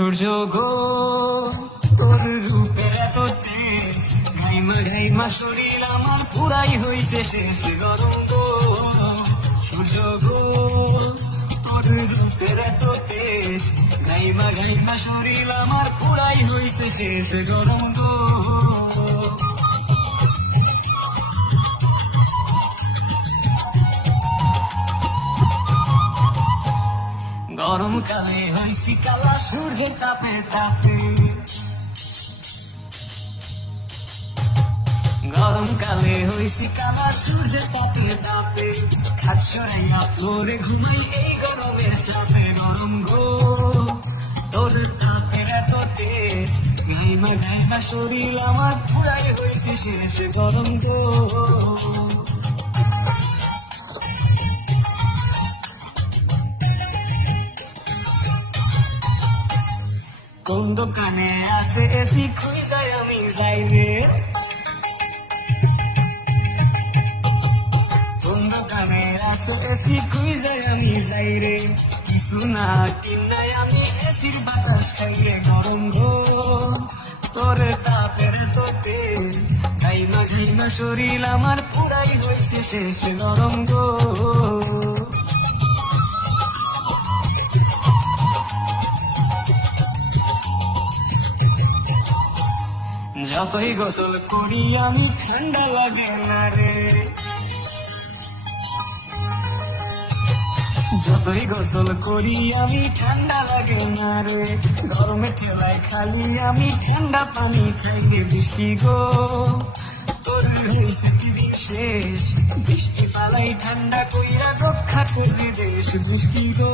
সূর্য গো তোর রূপের এত তেজ, ঘাইমা ঘাইমা শরীর আমার পুরাই হইছে শেষ। গরম গো সূর্য গো তোর রূপের এত তেজ, ঘাইমা ঘাইমা শরীর আমার পুরাই হইছে শেষ। গরম গো গরমকালে হইছি কালা সূর্যের তাপে তাপে, গরমকালে হইছি কালা সূর্যের তাপে তাপে, খাট সরাইয়া ফ্লোরে ঘুমাই এই গরমের চাপে। গরম গো তোর তাপের এত তেজ, ঘাইমা ঘাইমা শরীর আমার পুরাই হইছে শেষ। গরম গো কোন দোকানে আছে এসি খুঁজাই আমি যাই রে, কোন দোকানে আছে এসি খুঁজাই আমি যাই রে, কিছু না কিনাই আমি এসির বাতাস খাই রে। গরম গো তোর তাপের তো তেজ, ঘাইমা ঘাইমা শরীর আমার পুরাই হয়েছে শেষ। গরম গো যতই গোসল করি আমি ঠান্ডা লাগে না রে, যতই গোসল করি আমি ঠান্ডা লাগে না রে, গরমে ঠেলায় খালি আমি ঠান্ডা পানি খাই রে। বৃষ্টি গো তোর হয়েছে শেষ, বৃষ্টি পালাই ঠান্ডা কইরা রক্ষা করবি দেশ। বৃষ্টি গো